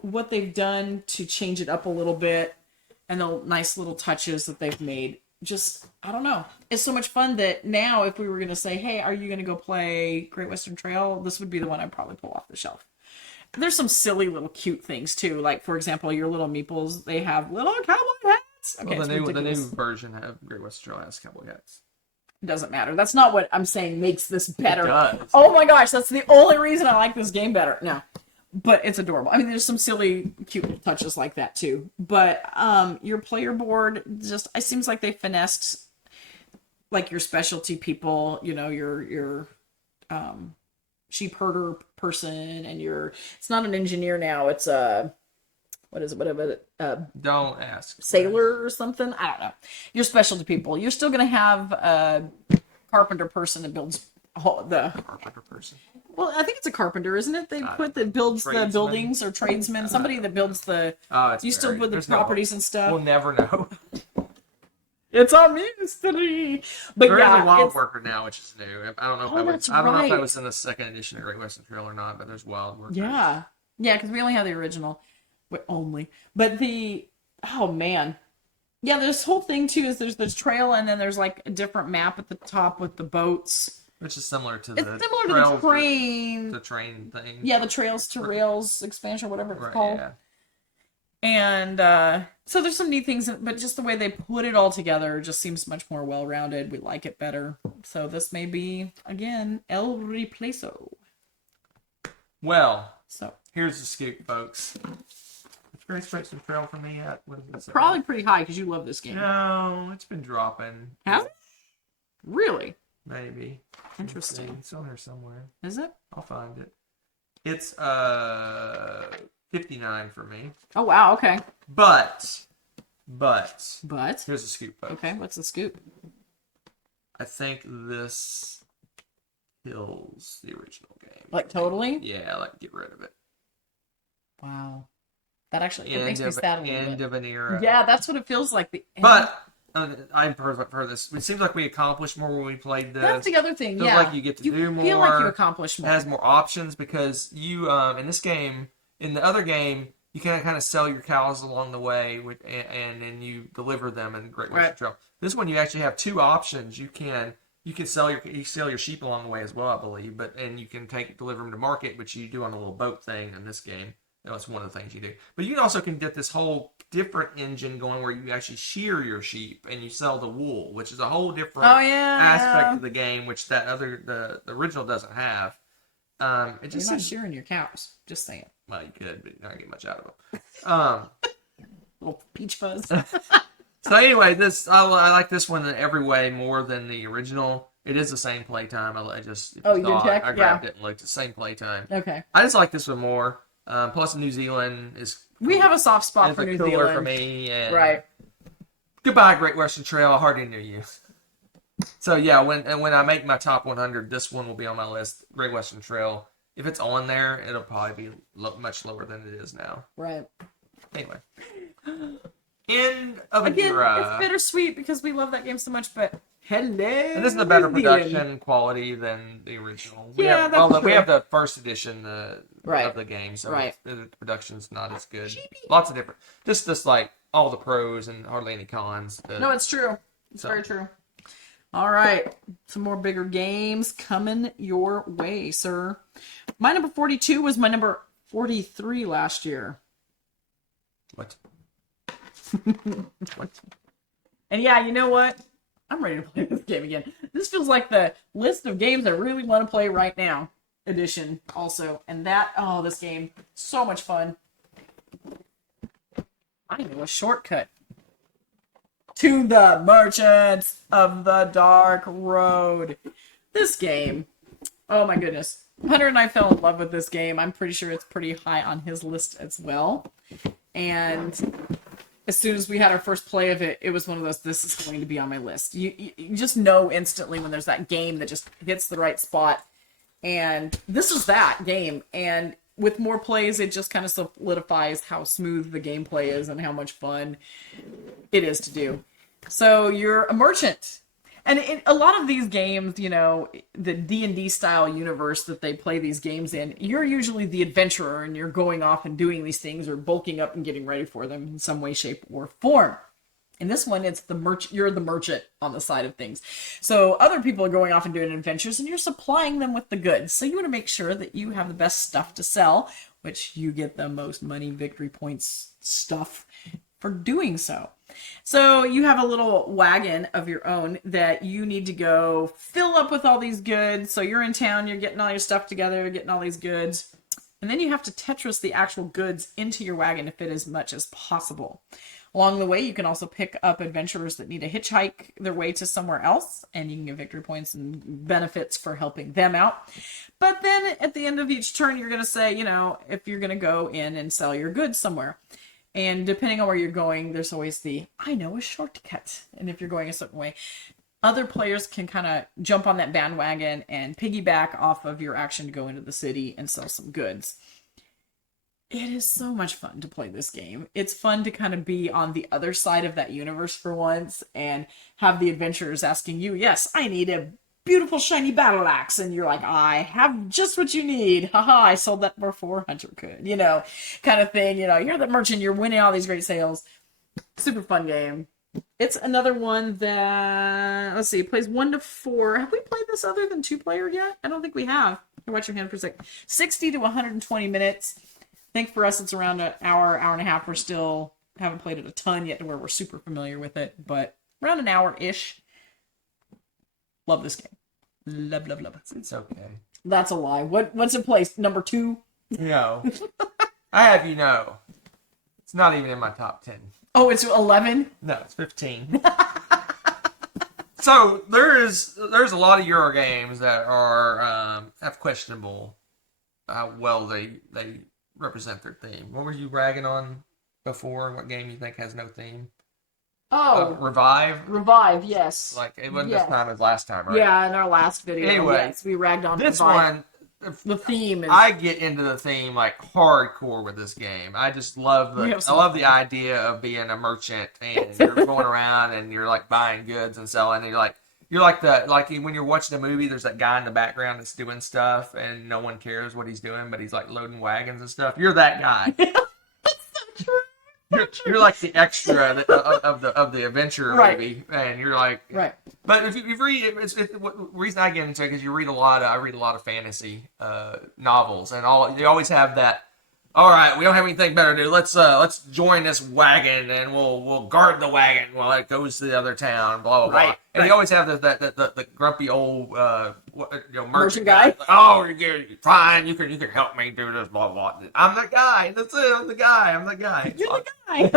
what they've done to change it up a little bit and the nice little touches that they've made, just, I don't know. It's so much fun that now if we were going to say, hey, are you going to go play Great Western Trail? This would be the one I'd probably pull off the shelf. There's some silly little cute things too. Like, for example, your little meeples, they have little cowboy hats. Okay, well, the new version of Great Western Trail has cowboy hats. It doesn't matter. That's not what I'm saying makes this better. It does. Oh my gosh, that's the only reason I like this game better. No. But it's adorable. I mean, there's some silly, cute touches like that too. But your player board just, it seems like they finessed like your specialty people, you know, your sheep herder person, and it's not an engineer now, it's what is it, don't ask. Sailor or something, I don't know. Your specialty people, you're still gonna have a carpenter person that builds the Carpenter person. well, I think it's a carpenter, isn't it? They put that builds the buildings, or tradesman, somebody that builds the you still put the properties and stuff. We'll never know. It's a mystery. But there yeah, is a wild worker now, which is new. I don't know if I don't know if that right. was in the second edition of Great Western Trail or not, but there's wild workers. Yeah, because we only have the original, but oh man, yeah. This whole thing too is there's this trail, and then there's like a different map at the top with the boats, which is similar to the train, the train thing. Yeah, the Trails to Rails expansion, whatever it's called. Yeah. And so there's some neat things, but just the way they put it all together just seems much more well-rounded. We like it better. So this may be, again, El Replazo. Well, so here's the scoop, folks. It's Great Western Trail for me yet? What is it? Probably pretty high because you love this game. No, it's been dropping. Has it? Really? Maybe. Interesting. It's on there somewhere. Is it? I'll find it. It's 59 for me. Oh wow, okay. But here's the scoop, folks. Okay, what's the scoop? I think this kills the original game. Like totally? Yeah, I like to get rid of it. Wow. That actually it makes me sad a little end bit. of an era. Yeah, that's what it feels like. The end. But I've heard this. It seems like we accomplished more when we played this. That's the other thing. Feels Yeah, like you get to do more. Feel like you accomplished more. It has more options because you in this game, in the other game, you can kind of sell your cows along the way, and then you deliver them in Great Western Trail. This one, you actually have two options. You can sell your sheep along the way as well, I believe, and you can deliver them to market, which you do on a little boat thing in this game. That's one of the things you do. But you also can get this whole different engine going where you actually shear your sheep and you sell the wool, which is a whole different aspect of the game, which the original doesn't have. It just You're not shearing your cows. Just saying. Well, you could, but you're not getting much out of them. Little peach fuzz. So anyway, I like this one in every way more than the original. It is the same playtime. I grabbed it and looked at the same playtime. Okay. I just like this one more. Plus, New Zealand is. We have a soft spot for New Zealand for me. And right. Goodbye, Great Western Trail. I hardly knew you. So yeah, when I make my top 100, this one will be on my list. Great Western Trail. If it's on there, it'll probably be much lower than it is now. Right. Anyway. End of an era. It's bittersweet because we love that game so much, but hello. And this is a better production quality than the original. We have the first edition of the game, so the production's not as good. Cheapy. Lots of different, just like all the pros and hardly any cons. No, it's true. It's very true. All right, some more bigger games coming your way, sir. My number 42 was my number 43 last year. What? What? And yeah, you know what? I'm ready to play this game again. This feels like the list of games I really want to play right now edition also. And this game, so much fun. I know a shortcut to the Merchants of the Dark Road. This game, oh my goodness. Hunter and I fell in love with this game. I'm pretty sure it's pretty high on his list as well. And as soon as we had our first play of it, it was one of those, this is going to be on my list. You just know instantly when there's that game that just hits the right spot. And this is that game. And with more plays, it just kind of solidifies how smooth the gameplay is and how much fun it is to do. So you're a merchant. And in a lot of these games, you know, the D&D style universe that they play these games in, you're usually the adventurer and you're going off and doing these things or bulking up and getting ready for them in some way, shape, or form. In this one, it's you're the merchant on the side of things. So other people are going off and doing adventures and you're supplying them with the goods. So you want to make sure that you have the best stuff to sell, which you get the most money, victory points stuff for doing so. So you have a little wagon of your own that you need to go fill up with all these goods. So you're in town, you're getting all your stuff together, you're getting all these goods. And then you have to Tetris the actual goods into your wagon to fit as much as possible. Along the way, you can also pick up adventurers that need to hitchhike their way to somewhere else, and you can get victory points and benefits for helping them out. But then at the end of each turn, you're going to say, you know, if you're going to go in and sell your goods somewhere. And depending on where you're going, there's always I know a shortcut. And if you're going a certain way, other players can kind of jump on that bandwagon and piggyback off of your action to go into the city and sell some goods. It is so much fun to play this game. It's fun to kind of be on the other side of that universe for once and have the adventurers asking you, yes, I need a beautiful shiny battle axe. And you're like, I have just what you need. Haha, I sold that before Hunter could, you know, kind of thing. You know, you're the merchant, you're winning all these great sales. Super fun game. It's another one that, let's see, it plays 1 to 4. Have we played this other than 2-player yet? I don't think we have. Watch your hand for a sec. 60 to 120 minutes. I think for us it's around an hour, hour and a half. We're still haven't played it a ton yet to where we're super familiar with it, but around an hour-ish. Love this game. Love, love, love. It's okay. That's a lie. What's in place? Number 2? No. I have you know. It's not even in my top 10. Oh, it's 11? No, it's 15. So there's a lot of Euro games that are have questionable how well they represent their theme. What were you bragging on before? What game you think has no theme? Oh, Revive, yes. Like it wasn't this time as last time, right? Yeah, in our last video. Anyway, yes, we ragged on this Revive. one. The theme is... I get into the theme like hardcore with this game. I just love the idea of being a merchant and you're going around and you're like buying goods and selling. And you're like when you're watching a movie, there's that guy in the background that's doing stuff and no one cares what he's doing, but he's like loading wagons and stuff. You're that guy. That's so true. You're like the extra of the adventure movie, and you're like right. But if you read it, the reason I get into it because I read a lot of fantasy novels, and they always have that. All right, we don't have anything better to do. Let's join this wagon, and we'll guard the wagon while it goes to the other town. Blah blah blah. Right. And they always have the grumpy old merchant guy. Like, oh, you're fine. You can help me do this. Blah blah. I'm the guy. That's it. I'm the guy. You're the guy.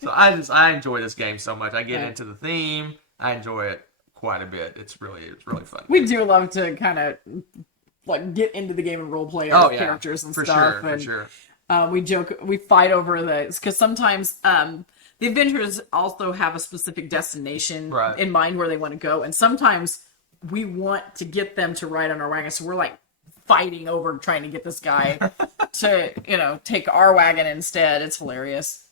So I enjoy this game so much. I get into the theme. I enjoy it quite a bit. It's really fun. We do love to kind of like get into the game and role play our characters and stuff. For sure. We fight over this because sometimes the adventurers also have a specific destination in mind where they want to go, and sometimes we want to get them to ride on our wagon, so we're like fighting over trying to get this guy to take our wagon instead. It's hilarious.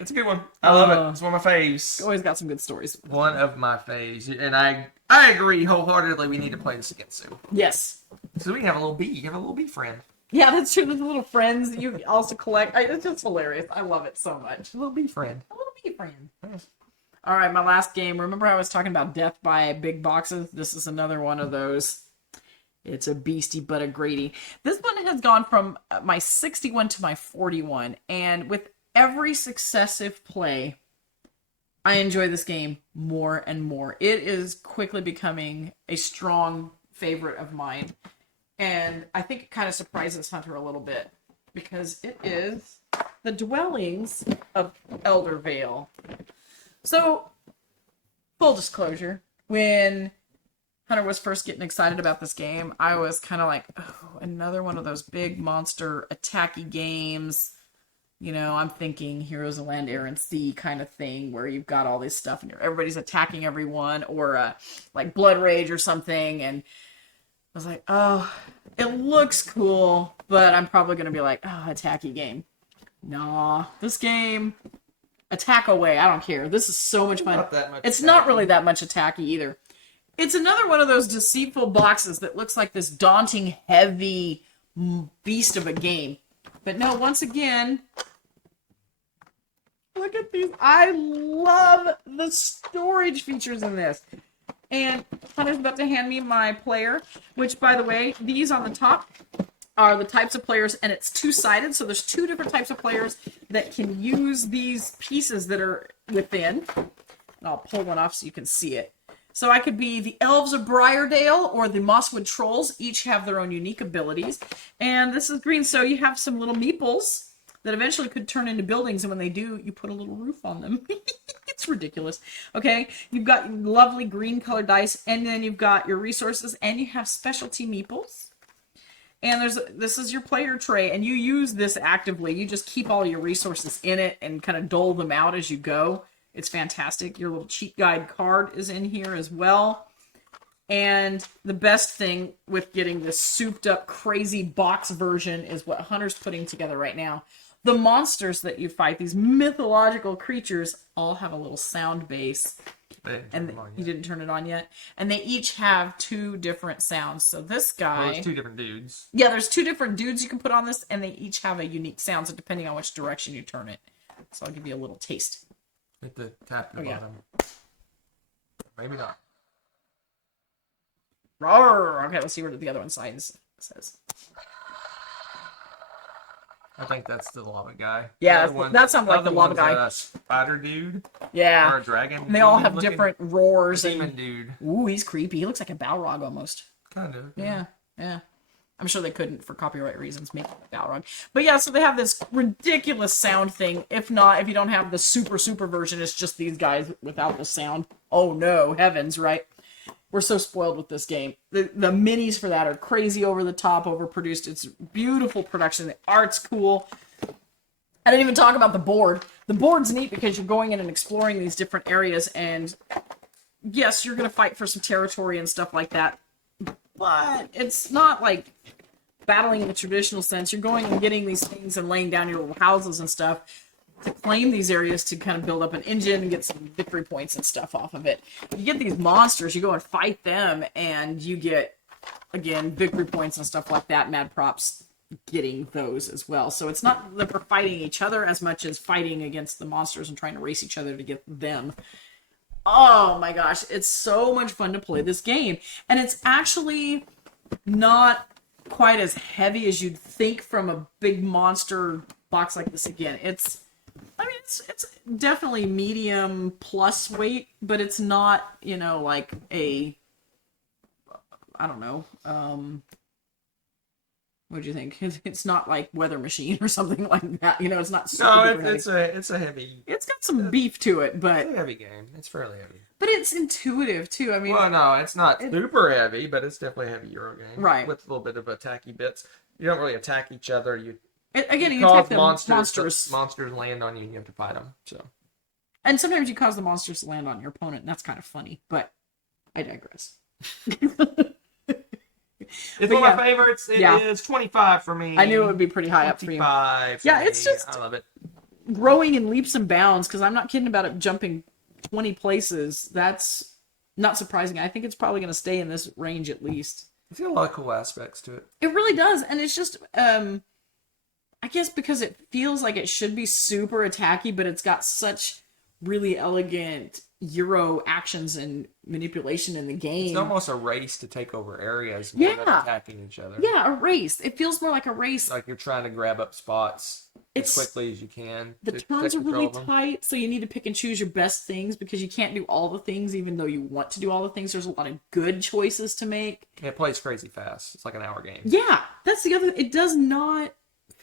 It's a good one. I love it. It's one of my faves. Always got some good stories. One of my faves, and I agree wholeheartedly. We need to play this again soon. Yes. So we can have a little bee. You have a little bee friend. Yeah, that's true. There's little friends you also collect. It's just hilarious. I love it so much. A little bee friend. A little bee friend. Yes. All right, my last game. Remember I was talking about death by big boxes? This is another one of those. It's a beastie but a Grady. This one has gone from my 61 to my 41, and with every successive play, I enjoy this game more and more. It is quickly becoming a strong favorite of mine. And I think it kind of surprises Hunter a little bit because it is the Dwellings of Eldervale. So, full disclosure, when Hunter was first getting excited about this game, I was kind of like, oh, another one of those big monster attacky games. I'm thinking Heroes of Land, Air, and Sea kind of thing where you've got all this stuff and everybody's attacking everyone, or like Blood Rage or something. And I was like, oh, it looks cool, but I'm probably going to be like, oh, attacky game. Nah, this game, attack away. I don't care. This is so much fun. It's not really that much attacky either. It's another one of those deceitful boxes that looks like this daunting, heavy beast of a game. But no, once again, look at these. I love the storage features in this. And Hunter's about to hand me my player, which, by the way, these on the top are the types of players, and it's two-sided, so there's two different types of players that can use these pieces that are within. And I'll pull one off so you can see it. So I could be the Elves of Briardale or the Mosswood Trolls. Each have their own unique abilities. And this is green, so you have some little meeples that eventually could turn into buildings, and when they do, you put a little roof on them. It's ridiculous. Okay, you've got lovely green colored dice, and then you've got your resources, and you have specialty meeples. And this is your player tray, and you use this actively. You just keep all your resources in it and kind of dole them out as you go. It's fantastic. Your little cheat guide card is in here as well. And the best thing with getting this souped up crazy box version is what Hunter's putting together right now. The monsters that you fight, these mythological creatures, all have a little sound base. And you didn't turn it on yet. And they each have two different sounds. So this guy... Well, there's two different dudes. Yeah, there's two different dudes you can put on this, and they each have a unique sound, so depending on which direction you turn it. So I'll give you a little taste. Hit the tap at the bottom. Maybe not. Roar! Okay, let's see what the other one says. I think that's the lava guy. Yeah, that sounds like the lava guy. A spider dude. Yeah. Or a dragon. And they all have different roars. Demon dude. Ooh, he's creepy. He looks like a Balrog almost. Kind of. Yeah. I'm sure they couldn't, for copyright reasons, make it a Balrog. But yeah, so they have this ridiculous sound thing. If you don't have the super version, it's just these guys without the sound. Oh no, heavens, right? We're so spoiled with this game. The minis for that are crazy over the top, overproduced. It's beautiful production. The art's cool. I didn't even talk about the board. The board's neat because you're going in and exploring these different areas, and yes, you're going to fight for some territory and stuff like that. But but it's not like battling in the traditional sense. You're going and getting these things and laying down your little houses and stuff to claim these areas to kind of build up an engine and get some victory points and stuff off of it. You get these monsters, you go and fight them, and you get, again, victory points and stuff like that. Mad props getting those as well. So it's not that we're fighting each other as much as fighting against the monsters and trying to race each other to get them. Oh my gosh, it's so much fun to play this game. And it's actually not quite as heavy as you'd think from a big monster box like this. Again, it's definitely medium plus weight, but it's not, you know, like a, I don't know, what do you think? It's not like Weather Machine or something like that. You know, it's not super heavy. It's a heavy. It's got some beef to it, but It's a heavy game. It's fairly heavy. But it's intuitive too. I mean, well, no, it's not super heavy, but it's definitely a heavy Euro game, right? With a little bit of attacky bits. You don't really attack each other. You attack the monsters. Monsters land on you, and you have to fight them. So, and sometimes you cause the monsters to land on your opponent, and that's kind of funny. But I digress. It's one of my favorites. It is 25 for me. I knew it would be pretty high up for you. 25. Yeah, it's just I love it. Growing in leaps and bounds, because I'm not kidding about it jumping 20 places. That's not surprising. I think it's probably going to stay in this range at least. It's got a lot of cool aspects to it. It really does, and it's just, I guess because it feels like it should be super attacky, but it's got such really elegant Euro actions and manipulation in the game. It's almost a race to take over areas more than attacking each other. Yeah, a race. It feels more like a race. Like you're trying to grab up spots as quickly as you can. The turns are really tight, so you need to pick and choose your best things because you can't do all the things even though you want to do all the things. There's a lot of good choices to make. It plays crazy fast. It's like an hour game. Yeah, that's the other. It does not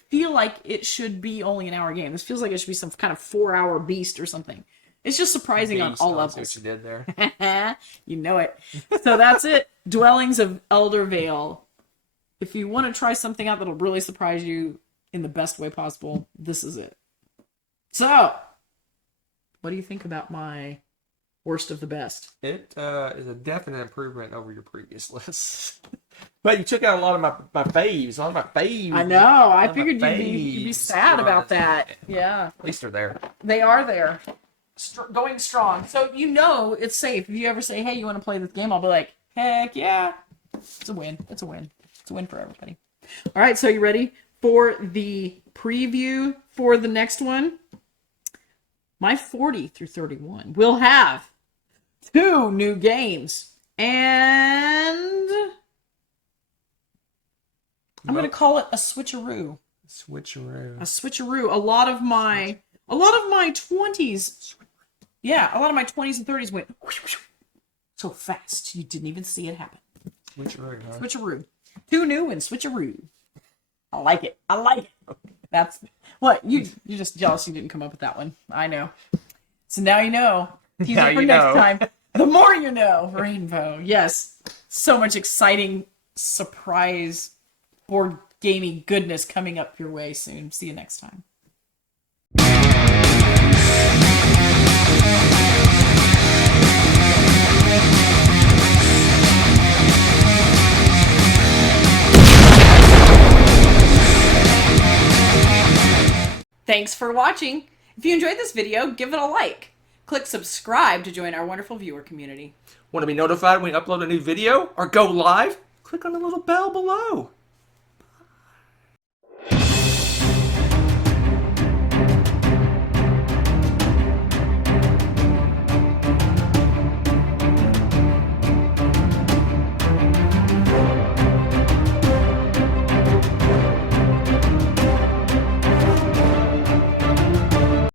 feel like it should be only an hour game. This feels like it should be some kind of 4-hour beast or something. It's just surprising on all levels. What you did there. You know it. So that's it. Dwellings of Eldervale. If you want to try something out that'll really surprise you in the best way possible, this is it. So, what do you think about my worst of the best? It is a definite improvement over your previous list. But you took out a lot of my faves. A lot of my faves. I know. I figured you'd be sad about that. Yeah. At least they're there. They are there. Going strong. So you know it's safe. If you ever say, hey, you want to play this game? I'll be like, heck yeah. It's a win. It's a win. It's a win for everybody. All right, so you ready for the preview for the next one? My 40 through 31 will have 2 new games. And I'm going to call it a switcheroo. Switcheroo. A switcheroo. A lot of my 20s. Yeah, a lot of my 20s and 30s went so fast you didn't even see it happen. Switcheroo, huh? Switcheroo. 2 new and switcheroo. I like it. I like it. That's what you're just jealous you didn't come up with that one. I know. So now you know. Teaser for next time. The more you know, Rainbow. Yes. So much exciting surprise board gaming goodness coming up your way soon. See you next time. Thanks for watching. If you enjoyed this video, give it a like. Click subscribe to join our wonderful viewer community. Want to be notified when we upload a new video or go live? Click on the little bell below.